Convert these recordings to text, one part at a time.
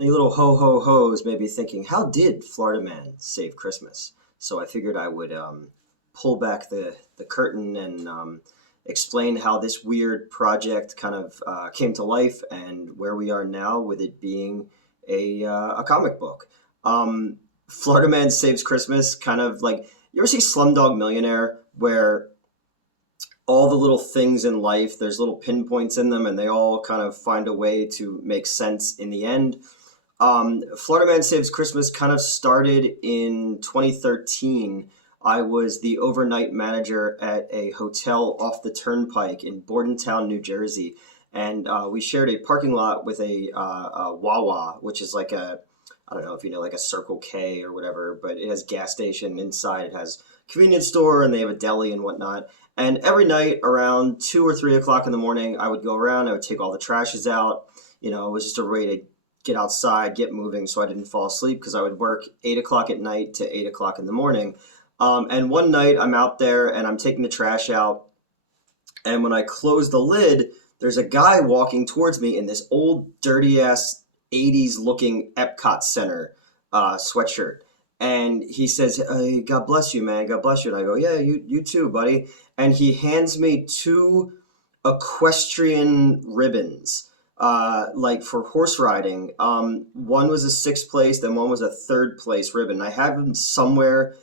Any little ho ho ho's may be thinking, how did Florida Man save Christmas? So I figured I would pull back the curtain and explain how this weird project kind of came to life and where we are now with it being a comic book. Florida Man Saves Christmas, kind of like, you ever see Slumdog Millionaire, where all the little things in life, there's little pinpoints in them, and they all kind of find a way to make sense in the end. Florida Man Saves Christmas kind of started in 2013. I was the overnight manager at a hotel off the turnpike in Bordentown, New Jersey. And we shared a parking lot with a Wawa, which is like a, I don't know if you know, like a Circle K or whatever, but it has gas station inside. It has convenience store and they have a deli and whatnot. And every night around 2 or 3 o'clock in the morning, I would go around, I would take all the trashes out. It was just a way to get outside, get moving so I didn't fall asleep because I would work 8 o'clock at night to 8 o'clock in the morning. And one night I'm out there and I'm taking the trash out. And when I close the lid, there's a guy walking towards me in this old, dirty ass 80s looking Epcot Center sweatshirt. And he says, hey, God bless you, man. God bless you. And I go, yeah, you too, buddy. And he hands me two equestrian ribbons, like for horse riding. One was a sixth place, then one was a third place ribbon. I have them somewhere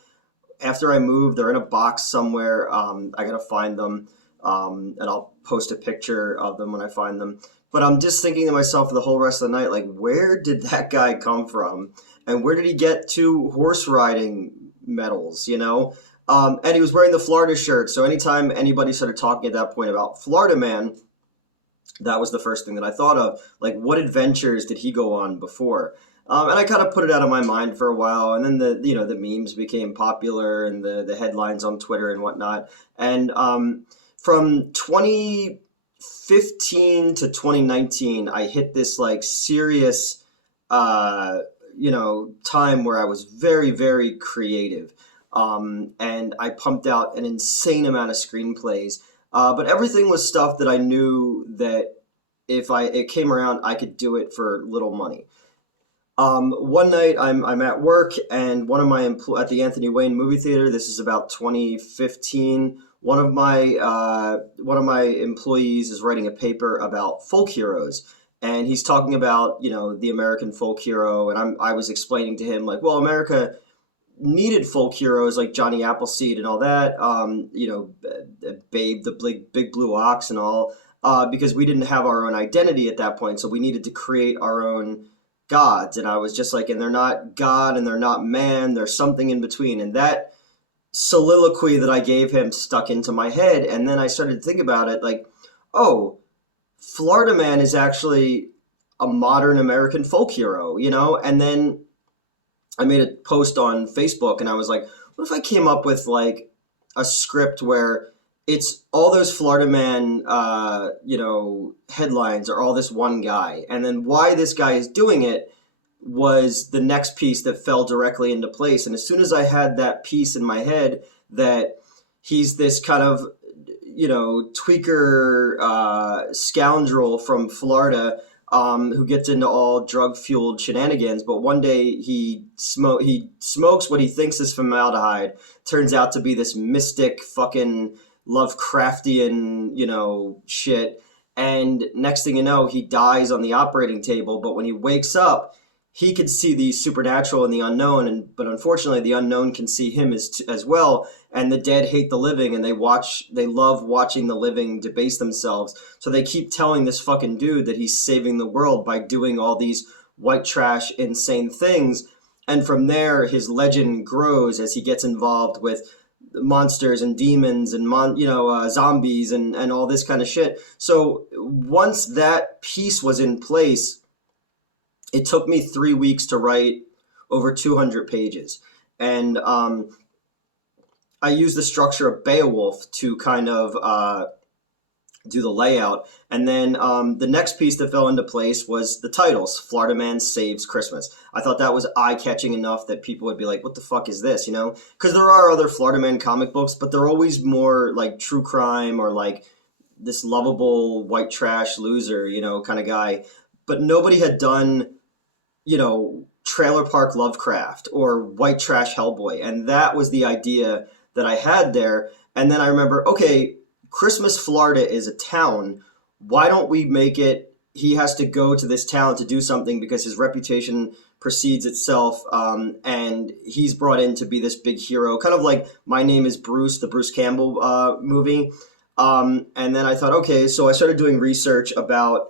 after I moved. They're in a box somewhere. I gotta find them, and I'll post a picture of them when I find them. But I'm just thinking to myself for the whole rest of the night, like, where did that guy come from? And where did he get two horse riding medals, you know? And he was wearing the Florida shirt. So anytime anybody started talking at that point about Florida Man, that was the first thing that I thought of. Like, what adventures did he go on before? And I kind of put it out of my mind for a while, and then the memes became popular and the headlines on Twitter and whatnot. And from 2015 to 2019, I hit this like serious time where I was very, very creative. And I pumped out an insane amount of screenplays. But everything was stuff that I knew that if it came around, I could do it for little money. One night I'm at work and at the Anthony Wayne movie theater. This is about 2015. One of my employees is writing a paper about folk heroes, and he's talking about the American folk hero, and I was explaining to him like, well, America needed folk heroes like Johnny Appleseed and all that, Babe the Big Blue Ox and all, because we didn't have our own identity at that point, so we needed to create our own gods. And I was just like, and they're not God and they're not man, there's something in between. And that soliloquy that I gave him stuck into my head. And then I started to think about it like, oh, Florida Man is actually a modern American folk hero, And then I made a post on Facebook and I was like, what if I came up with like a script where it's all those Florida Man, headlines are all this one guy. And then why this guy is doing it was the next piece that fell directly into place. And as soon as I had that piece in my head that he's this kind of, tweaker scoundrel from Florida, who gets into all drug-fueled shenanigans, but one day he smokes what he thinks is formaldehyde. Turns out to be this mystic fucking Lovecraftian, shit. And next thing you know, he dies on the operating table. But when he wakes up, he could see the supernatural and the unknown. But unfortunately, the unknown can see him as well. And the dead hate the living, and they love watching the living debase themselves. So they keep telling this fucking dude that he's saving the world by doing all these white trash, insane things. And from there, his legend grows as he gets involved with monsters and demons and zombies and all this kind of shit. So once that piece was in place, it took me 3 weeks to write over 200 pages. And I used the structure of Beowulf to kind of do the layout. And then the next piece that fell into place was the titles, Florida Man Saves Christmas. I thought that was eye-catching enough that people would be like, what the fuck is this, Because there are other Florida Man comic books, but they're always more like true crime or like this lovable white trash loser, kind of guy. But nobody had done Trailer Park Lovecraft or White Trash Hellboy. And that was the idea that I had there. And then I remember, okay, Christmas, Florida is a town. Why don't we make it? He has to go to this town to do something because his reputation precedes itself. And he's brought in to be this big hero, kind of like My Name is Bruce, the Bruce Campbell movie. And then I thought, okay, so I started doing research about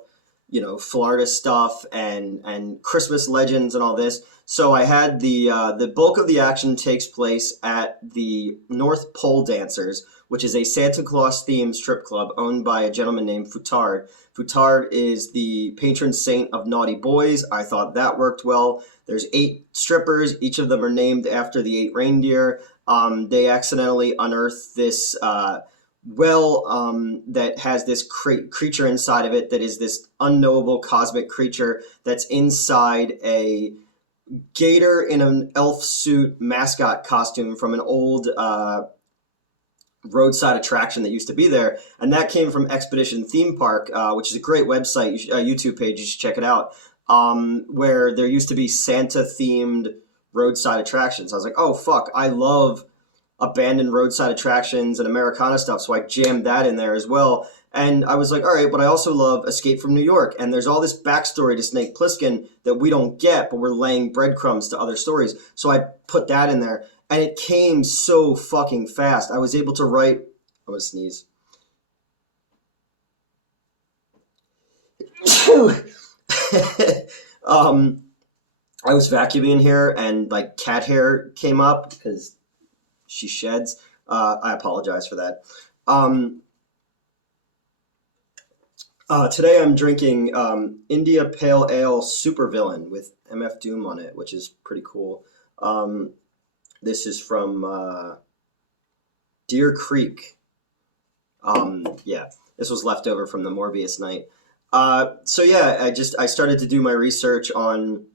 Florida stuff and Christmas legends and all this. So I had the bulk of the action takes place at the North Pole Dancers, which is a Santa Claus themed strip club owned by a gentleman named Futard. Futard is the patron saint of naughty boys. I thought that worked well. There's 8 strippers. Each of them are named after the 8 reindeer. They accidentally unearth this that has this creature inside of it that is this unknowable cosmic creature that's inside a gator in an elf suit mascot costume from an old roadside attraction that used to be there. And that came from Expedition Theme Park, which is a great website, YouTube page, you should check it out, where there used to be Santa-themed roadside attractions. I was like, oh, fuck, I love abandoned roadside attractions and Americana stuff, so I jammed that in there as well. And I was like, all right, but I also love Escape from New York, and there's all this backstory to Snake Plissken that we don't get, but we're laying breadcrumbs to other stories. So I put that in there, and it came so fucking fast. I was able to write... I'm gonna sneeze. I was vacuuming here, and like cat hair came up because she sheds. I apologize for that. Today I'm drinking India Pale Ale Supervillain with MF Doom on it, which is pretty cool. This is from Deer Creek. Yeah, this was left over from the Morbius night. So yeah, I started to do my research on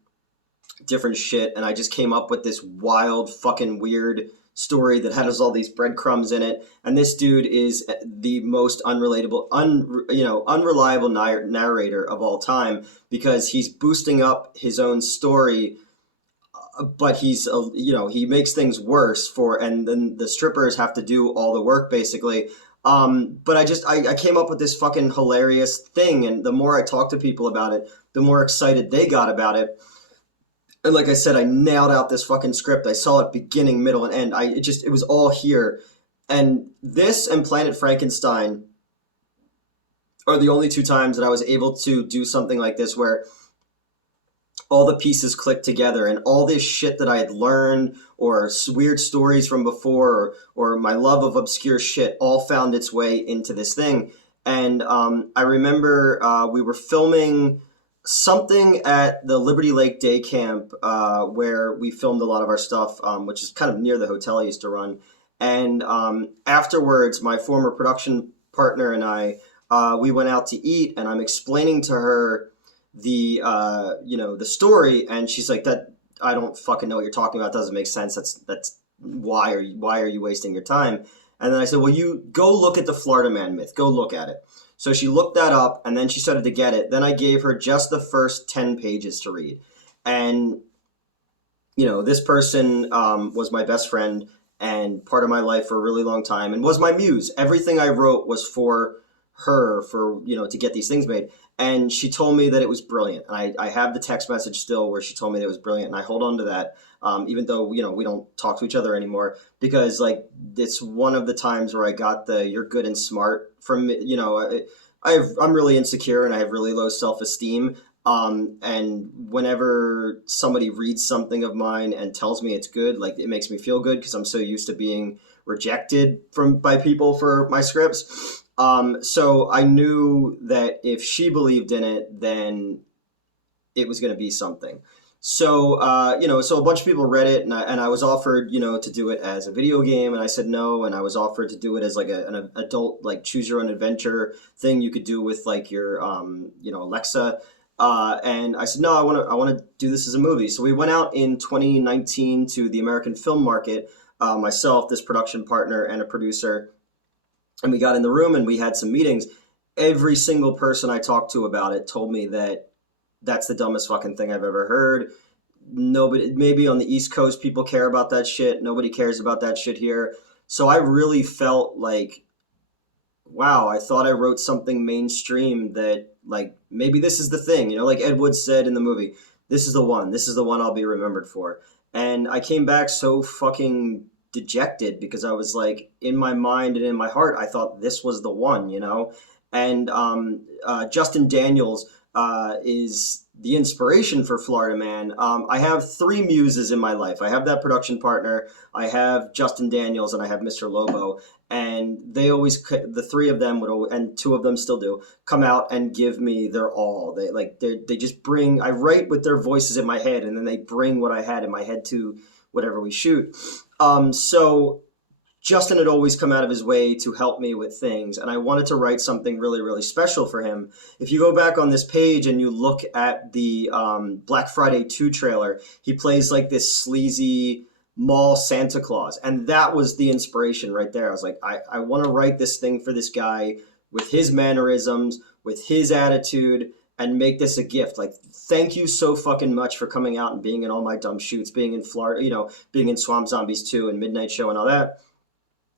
different shit, and I just came up with this wild, fucking weird story that has all these breadcrumbs in it. And this dude is the most unreliable narrator of all time, because he's boosting up his own story, but he's he makes things worse and then the strippers have to do all the work basically. But I came up with this fucking hilarious thing, and the more I talked to people about it, the more excited they got about it. And like I said, I nailed out this fucking script. I saw it beginning, middle, and end. It was all here. And this and Planet Frankenstein are the only 2 times that I was able to do something like this, where all the pieces clicked together, and all this shit that I had learned, or weird stories from before, or my love of obscure shit, all found its way into this thing. And I remember we were filming something at the Liberty Lake Day Camp, where we filmed a lot of our stuff, which is kind of near the hotel I used to run. And afterwards, my former production partner and I, we went out to eat, and I'm explaining to her the story, and she's like, "That I don't fucking know what you're talking about. Doesn't make sense. That's why are you wasting your time?" And then I said, "Well, you go look at the Florida Man myth. Go look at it." So she looked that up, and then she started to get it. Then I gave her just the first 10 pages to read. And, this person was my best friend and part of my life for a really long time, and was my muse. Everything I wrote was for her, to get these things made. And she told me that it was brilliant. And I have the text message still where she told me that it was brilliant, and I hold on to that, even though, we don't talk to each other anymore, because, it's one of the times where I got the "you're good and smart" from, I'm really insecure, and I have really low self-esteem. And whenever somebody reads something of mine and tells me it's good, it makes me feel good, because I'm so used to being rejected by people for my scripts. So I knew that if she believed in it, then it was going to be something. So, so a bunch of people read it, and I was offered, to do it as a video game, and I said no. And I was offered to do it as an adult, choose your own adventure thing you could do with your, Alexa. And I said, no, I want to do this as a movie. So we went out in 2019 to the American film market, myself, this production partner, and a producer. And we got in the room and we had some meetings. Every single person I talked to about it told me that that's the dumbest fucking thing I've ever heard. Nobody, maybe on the East Coast, people care about that shit. Nobody cares about that shit here. So I really felt like, wow, I thought I wrote something mainstream that, like, maybe this is the thing, like Ed Wood said in the movie, this is the one. This is the one I'll be remembered for. And I came back so fucking dejected because I was like, in my mind and in my heart, I thought this was the one. And Justin Daniels is the inspiration for Florida Man. I have three muses in my life. I have that production partner, I have Justin Daniels, and I have Mr. Lobo. And they always, the three of them would always, and two of them still do, come out and give me their all. They just bring, I write with their voices in my head, and then they bring what I had in my head to whatever we shoot. So Justin had always come out of his way to help me with things, and I wanted to write something really, really special for him. If you go back on this page and you look at the Black Friday 2 trailer, he plays like this sleazy mall Santa Claus, and that was the inspiration right there. I was like, I want to write this thing for this guy with his mannerisms, with his attitude, and make this a gift. Like, thank you so fucking much for coming out and being in all my dumb shoots, being in Florida, being in Swamp Zombies 2 and Midnight Show and all that.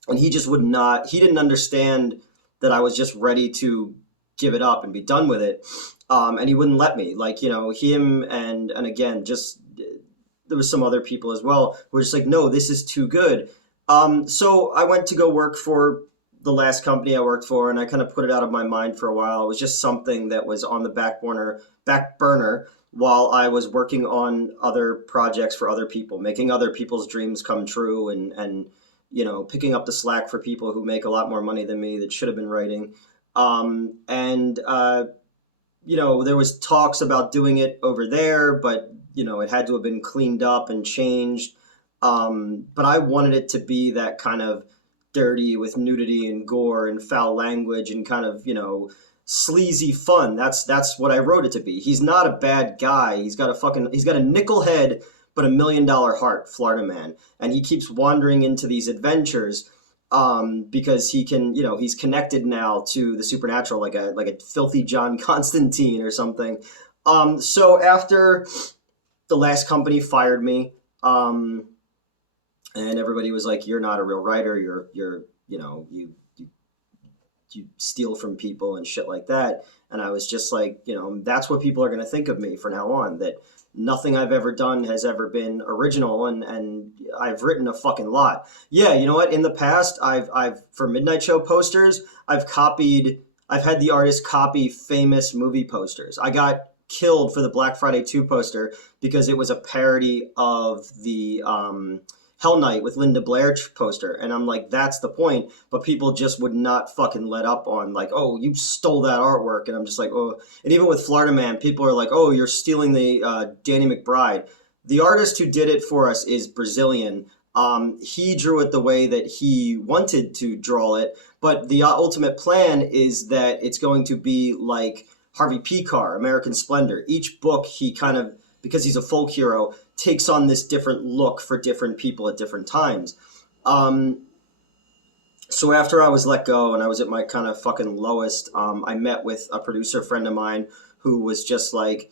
And he just would not, he didn't understand that I was just ready to give it up and be done with it. And he wouldn't let me. Like, him and again, just, there was some other people as well who were just like, no, this is too good. So I went to go work for the last company I worked for, and I kind of put it out of my mind for a while. It was just something that was on the back burner while I was working on other projects for other people, making other people's dreams come true, and picking up the slack for people who make a lot more money than me that should have been writing. There was talks about doing it over there, but it had to have been cleaned up and changed. But I wanted it to be that kind of dirty with nudity and gore and foul language and kind of, sleazy fun. That's what I wrote it to be. He's not a bad guy. He's got a nickel head, but $1 million heart, Florida Man. And he keeps wandering into these adventures because he can, he's connected now to the supernatural, like a filthy John Constantine or something. So after the last company fired me, and everybody was like, "You're not a real writer. You steal from people and shit like that." And I was just like, that's what people are going to think of me from now on. That nothing I've ever done has ever been original, and I've written a fucking lot. Yeah, you know what? In the past, I've for Midnight Show posters, I've had the artist copy famous movie posters. I got killed for the Black Friday 2 poster because it was a parody of the Hell Night with Linda Blair poster. And I'm like, that's the point. But people just would not fucking let up on like, oh, you stole that artwork. And I'm just like, oh. And even with Florida Man, people are like, oh, you're stealing the Danny McBride. The artist who did it for us is Brazilian. He drew it the way that he wanted to draw it. But the ultimate plan is that it's going to be like Harvey Picar, American Splendor. Each book he kind of, because he's a folk hero, takes on this different look for different people at different times. So after I was let go and I was at my kind of fucking lowest, I met with a producer friend of mine who was just like,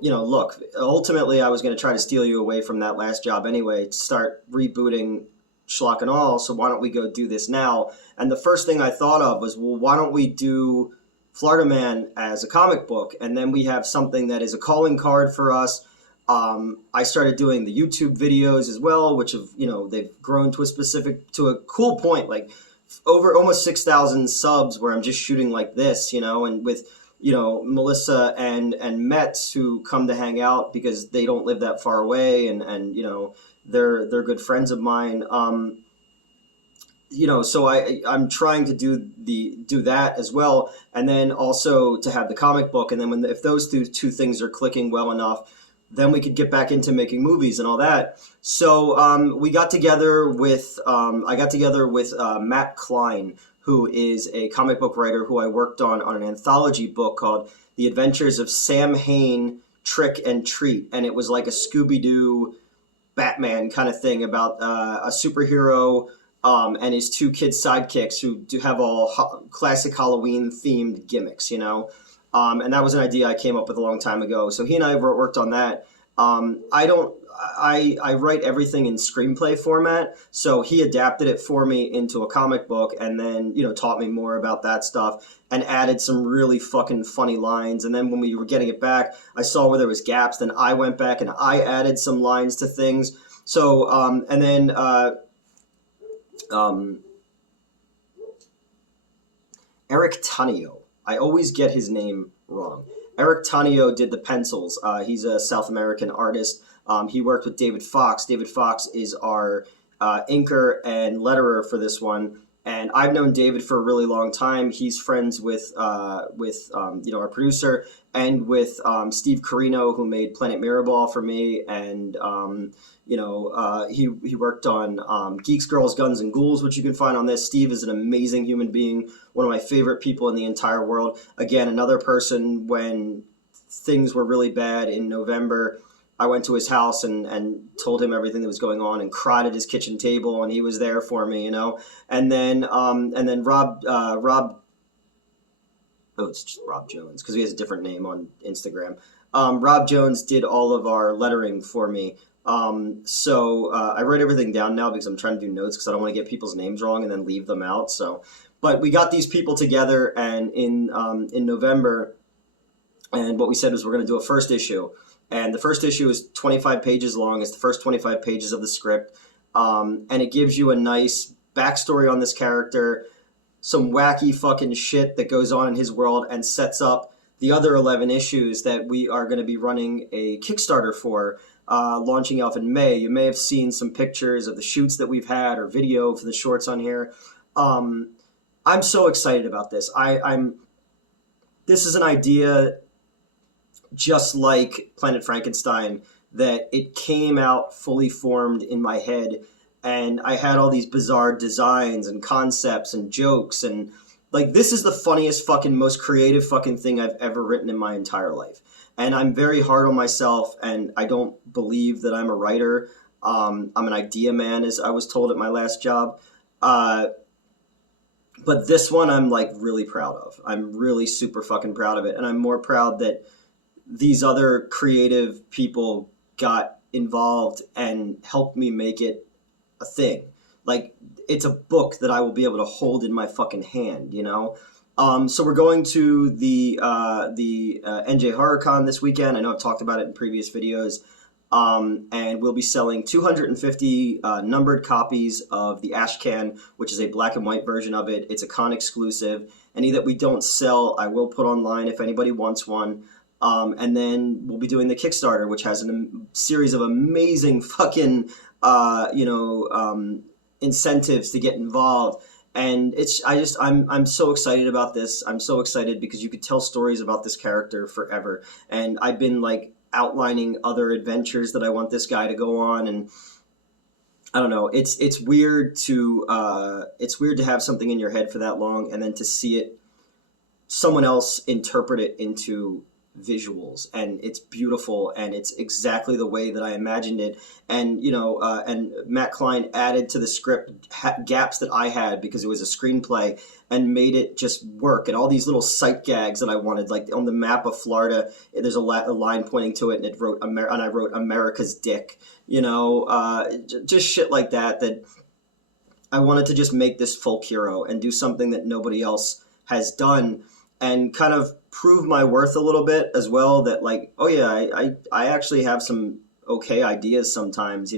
look, ultimately I was going to try to steal you away from that last job anyway, start rebooting Schlock and All, so why don't we go do this now? And the first thing I thought of was, well, why don't we do Florida Man as a comic book, and then we have something that is a calling card for us. I started doing the YouTube videos as well, which have, they've grown to a cool point, like over almost 6,000 subs where I'm just shooting like this, and with, Melissa and Metz who come to hang out because they don't live that far away, and they're good friends of mine. So I'm trying to do that as well, and then also to have the comic book, and then if those two things are clicking well enough, then we could get back into making movies and all that. So I got together with Matt Klein, who is a comic book writer who I worked on an anthology book called The Adventures of Sam Hain, Trick and Treat, and it was like a Scooby-Doo Batman kind of thing about a superhero and his two kid sidekicks who do have all classic Halloween themed gimmicks, And that was an idea I came up with a long time ago. So he and I worked on that. I don't. I write everything in screenplay format, so he adapted it for me into a comic book, and then taught me more about that stuff and added some really fucking funny lines. And then when we were getting it back, I saw where there was gaps. Then I went back and I added some lines to things. So and then Eric Tanio. I always get his name wrong. Eric Tanio did the pencils. He's a South American artist. He worked with David Fox. David Fox is our inker and letterer for this one. And I've known David for a really long time. He's friends with our producer, and with Steve Carino, who made Planet Mirrorball for me. And he worked on Geeks, Girls, Guns, and Ghouls, which you can find on this. Steve is an amazing human being, one of my favorite people in the entire world. Again, another person, when things were really bad in November, I went to his house and told him everything that was going on and cried at his kitchen table, and he was there for me, And then Rob, it's just Rob Jones, because he has a different name on Instagram. Rob Jones did all of our lettering for me. So I write everything down now because I'm trying to do notes, because I don't want to get people's names wrong and then leave them out. So, but we got these people together, and in November, and what we said was we're going to do a first issue. And the first issue is 25 pages long. It's the first 25 pages of the script. And it gives you a nice backstory on this character, some wacky fucking shit that goes on in his world, and sets up the other 11 issues that we are going to be running a Kickstarter for, launching off in May. You may have seen some pictures of the shoots that we've had, or video for the shorts on here. I'm so excited about this. This is an idea just like Planet Frankenstein, that it came out fully formed in my head, and I had all these bizarre designs and concepts and jokes, and like, this is the funniest fucking, most creative fucking thing I've ever written in my entire life. And I'm very hard on myself, and I don't believe that I'm a writer. I'm an idea man, as I was told at my last job. But this one I'm like really proud of. I'm really super fucking proud of it, and I'm more proud that these other creative people got involved and helped me make it a thing. Like, it's a book that I will be able to hold in my fucking hand, So we're going to the NJ HorrorCon this weekend. I know I've talked about it in previous videos. And we'll be selling 250 numbered copies of the Ashcan, which is a black and white version of it. It's a con exclusive. Any that we don't sell, I will put online if anybody wants one. And then we'll be doing the Kickstarter, which has a series of amazing fucking, incentives to get involved. And I'm so excited about this. I'm so excited because you could tell stories about this character forever. And I've been like outlining other adventures that I want this guy to go on. And I don't know, it's weird to have something in your head for that long, and then to see it, someone else interpret it into visuals, and it's beautiful, and it's exactly the way that I imagined it. And and Matt Klein added to the script gaps that I had because it was a screenplay, and made it just work. And all these little sight gags that I wanted, like on the map of Florida, there's a line pointing to it, and I wrote America's dick, just shit like that I wanted to just make this folk hero and do something that nobody else has done, and kind of prove my worth a little bit as well, that like, oh yeah, I actually have some okay ideas sometimes,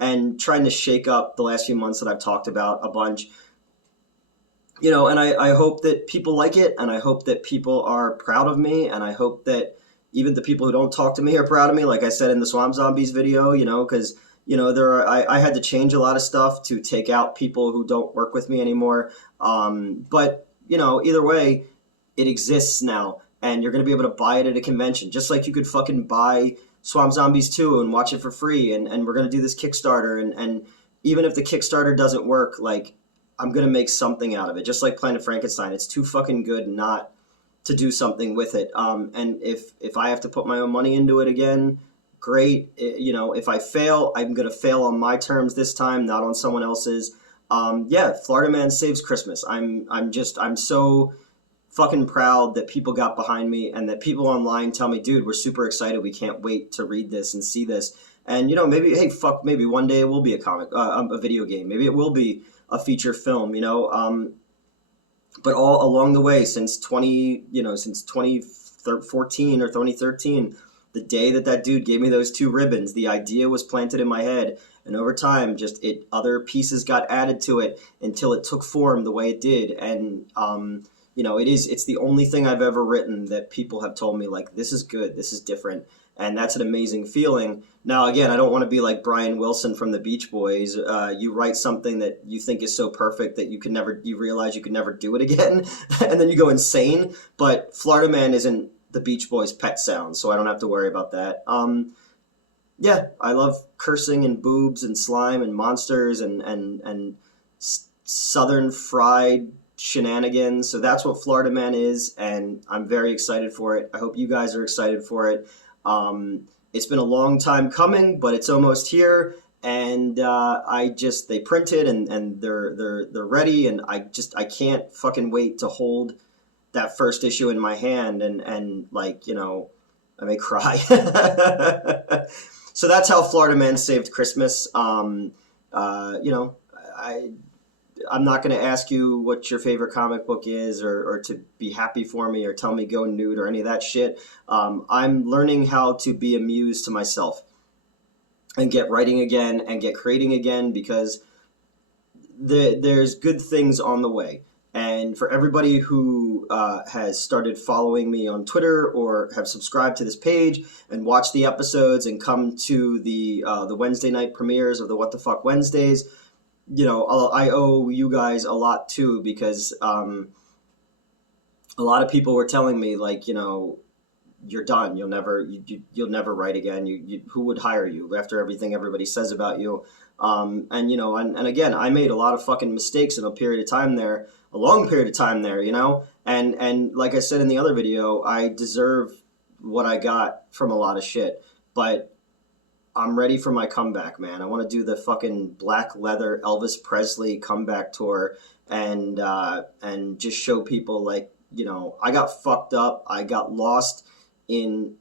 and trying to shake up the last few months that I've talked about a bunch, and I hope that people like it, and I hope that people are proud of me, and I hope that even the people who don't talk to me are proud of me, like I said in the Swamp Zombies video, because I had to change a lot of stuff to take out people who don't work with me anymore, but either way, it exists now, and you're going to be able to buy it at a convention, just like you could fucking buy Swamp Zombies 2 and watch it for free, and we're going to do this Kickstarter, and even if the Kickstarter doesn't work, like, I'm going to make something out of it, just like Planet Frankenstein. It's too fucking good not to do something with it, and if I have to put my own money into it again, great. If I fail, I'm going to fail on my terms this time, not on someone else's. Florida Man Saves Christmas. I'm so fucking proud that people got behind me and that people online tell me, dude, we're super excited. We can't wait to read this and see this. And, you know, maybe, hey, fuck, maybe one day it will be a comic, a video game. Maybe it will be a feature film, you know. But all along the way since 2014 or 2013, the day that dude gave me those 2 ribbons, the idea was planted in my head. And over time, just other pieces got added to it until it took form the way it did. And, you know, it's the only thing I've ever written that people have told me, like, this is good, this is different. And that's an amazing feeling. Now, again, I don't want to be like Brian Wilson from the Beach Boys. You write something that you think is so perfect that you realize you could never do it again, and then you go insane. But Florida Man isn't the Beach Boys' pet sound, so I don't have to worry about that. Yeah, I love cursing and boobs and slime and monsters and southern fried shenanigans. So that's what Florida Man is, and I'm very excited for it. I hope you guys are excited for it. It's been a long time coming, but it's almost here, and they printed and they're ready, and I can't fucking wait to hold that first issue in my hand and like, you know, I may cry. So that's how Florida Man saved Christmas. You know, I'm not going to ask you what your favorite comic book is or to be happy for me or tell me go nude or any of that shit. I'm learning how to be a muse to myself and get writing again and get creating again, because there's good things on the way. And for everybody who has started following me on Twitter or have subscribed to this page and watched the episodes and come to the Wednesday night premieres of the What the Fuck Wednesdays, you know, I owe you guys a lot too, because a lot of people were telling me, like, you know, you're done. You'll never write again. Who would hire you after everything everybody says about you? And you know, and again, I made a lot of fucking mistakes in a long period of time there, you know, and like I said in the other video, I deserve what I got from a lot of shit, but I'm ready for my comeback, man. I want to do the fucking black leather Elvis Presley comeback tour and just show people, like, you know, I got fucked up. I got lost in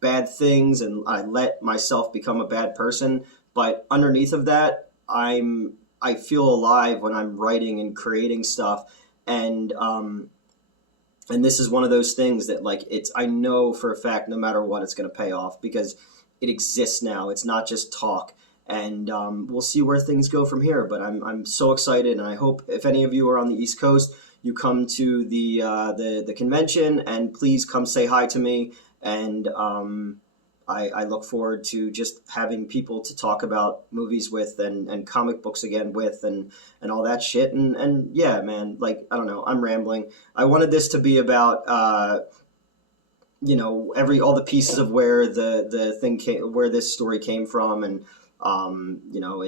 bad things and I let myself become a bad person. But underneath of that, I feel alive when I'm writing and creating stuff. And this is one of those things that, like, I know for a fact, no matter what, it's going to pay off, because it exists now. It's not just talk, and we'll see where things go from here. But I'm so excited, and I hope if any of you are on the East Coast, you come to the convention, and please come say hi to me. And I look forward to just having people to talk about movies with and comic books again with and all that shit. And yeah, man, like, I don't know, I'm rambling. I wanted this to be about you know, all the pieces of where the thing came, where this story came from, and you know,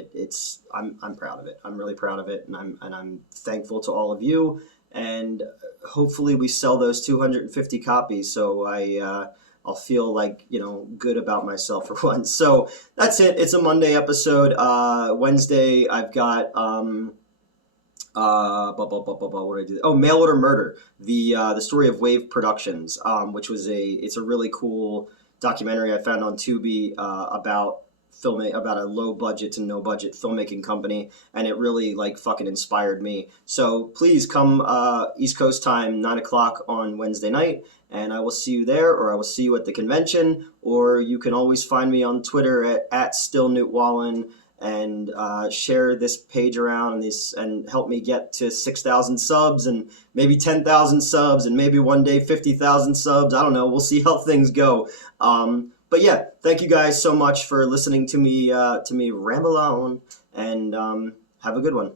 I'm proud of it. I'm really proud of it, and I'm thankful to all of you, and hopefully we sell those 250 copies, so I'll feel like, you know, good about myself for once. So that's it. It's a Monday episode. Wednesday I've got what did I do? Oh, Mail Order Murder, the story of Wave Productions, which was it's a really cool documentary I found on Tubi about a low budget to no budget filmmaking company, and it really, like, fucking inspired me. So please come East Coast time, 9 o'clock on Wednesday night, and I will see you there, or I will see you at the convention, or you can always find me on Twitter at @StillNewtWallen, and share this page around and help me get to 6,000 subs and maybe 10,000 subs and maybe one day 50,000 subs. I don't know. We'll see how things go. But yeah, thank you guys so much for listening to me ramble on, and have a good one.